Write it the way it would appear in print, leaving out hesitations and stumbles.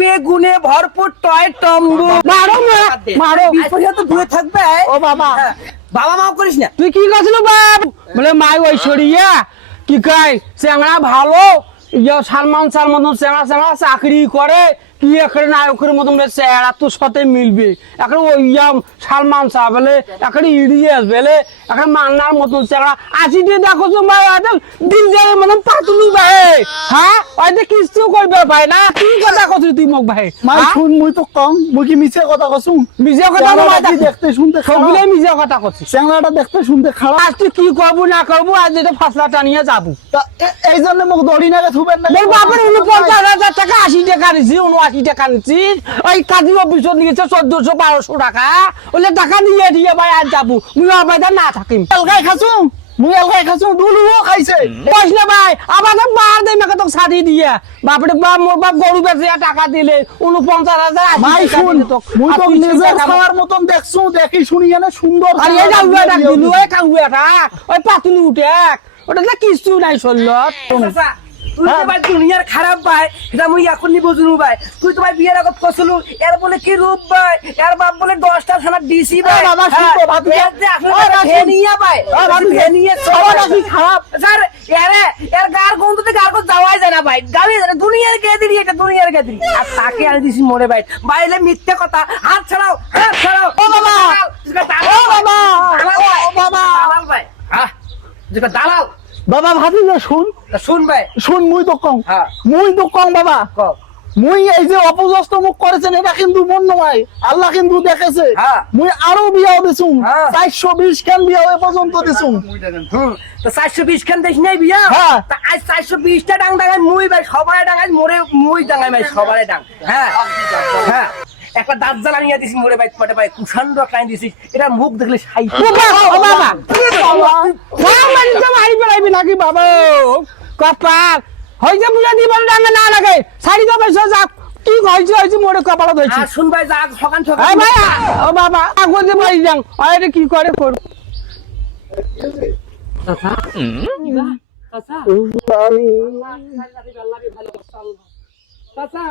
বেগুনে ভরপুর টয় টম্বু মারো মারো পয়সা তো দূরে থাকবে। ও বাবা বাবা মাও করিস না। তুই কি করছিল বাপ বলে মাই ঐশ্বরিয়া কি কয় চেংড়া ভালো সালমান মতন চেংড়া চেংড়া চাকরি করে কি এখানে নায়কের মতন চেহারা তোর সাথে মিলবে এখন ওই সালমান শাহ বলে এখন ইডিয়াস বলে এখন মান্নার মতন চেহারা আসি দিয়ে দেখো তো ভাই দিন যায় মতন পাতুলি ভাই হ্যাঁ ওই যে কিছু করবে ভাই না কি কথা করছিস তুই মোক ভাই মাই শুন মুই তো কম মুই কি মিছে কথা কছু মিছে কথা দেখতে শুনতে সবগুলো মিছে কথা করছিস চ্যাংড়াটা দেখতে শুনতে খারাপ আজ তুই কি করবো না করবো আজ এটা ফাসলা টানিয়ে যাবো এই জন্য মোক দড়ি নাগে থুবেন না মোর বাপের 49,000 টাকা 80 টাকা নিছি 79 টাকা নিছি ওই কাজী অফিসত নিয়েছে 1400-1200 টাকা ওলে টাকা নিয়ে দিয়ে ভাই আজ যাবো মুই আবাদা না থাকিম এলগাই খাসু মুই এলগাই খাসু দুলুও খাইছে কইস না ভাই আমাদের বার দেই মাকে তো সাথী দিয়ে বাপরে বাপ মোর বাপ গরু বেচে টাকা দিলে 49,000 মাই শুন মুই তো নিজের খাওয়ার মতন দেখছু দেখি শুনি এনে সুন্দর আর এই যা উয়া ডাক দিলু এই কাউয়াটা ওই পাতুলি উঠে ওটা না কিছু নাই চললত তুই তো ভাই দুনিয়ার খারাপ ভাই এটা মুই এখনই বুঝলু ভাই তুই তো ভাই বিয়ের আগত কছলু এর বলে কি রূপ ভাই এর বাপ বলে 10টা থানা ডিসি ভাই বাবা শুন তো ভাবি এর যে আসলে ফেনিয়া ভাই ফেনিয়া খাওয়াটা কি খারাপ স্যার এর গার গন্ধ থেকে আর কো যাওয়াই যায় না ভাই গাবি দুনিয়ার কে দিলি এটা দুনিয়ার কে দিলি আর তাকে আনি দিছি মরে ভাই বাইলে মিথ্যে কথা হাত ছাড়াও ও বাবা ও বাবা ও বাবা দালাল ভাই হ্যাঁ যেটা দালাল বাবা ভাবি না শুন শুন ভাই শুন মুই তো কম হ্যাঁ মুই তো কম বাবা কও মুই এই যে অপযস্ত মুখ করেছেন এটা কিন্তু মন নয় আল্লাহ কিন্তু দেখেছে হ্যাঁ। মুই আরো বিয়াও দিছুম হ্যাঁ। 420 খান বিয়াও এ পর্যন্ত দিছুম তো 420 খান দেশ নাই বিয়া হ্যাঁ। তা আজ 420টা ডাং ডাঙাই মুই ভাই সবাই ডাঙাই মোরে মুই ডাঙাই ভাই সবাই ডাং হ্যাঁ হ্যাঁ একটা দাঁত জ্বালা নিয়ে দিছিস মোরে ভাই পটে ভাই কুষান্ড টাইম দিছিস এটা মুখ দেখলে সাই ও বাবা মানে তো মারি পেলাইবি নাকি বাবা কপাল হইছে বুঝা দিবেন ডাঙে না লাগে শাড়ি তো পয়সা যা কি হইছে মোরে কপাল হইছে আর শুন ভাই যা সকান এই সকান ভাই ও বাবা আগো যে মারি যাং আরে কি করে কর চাচা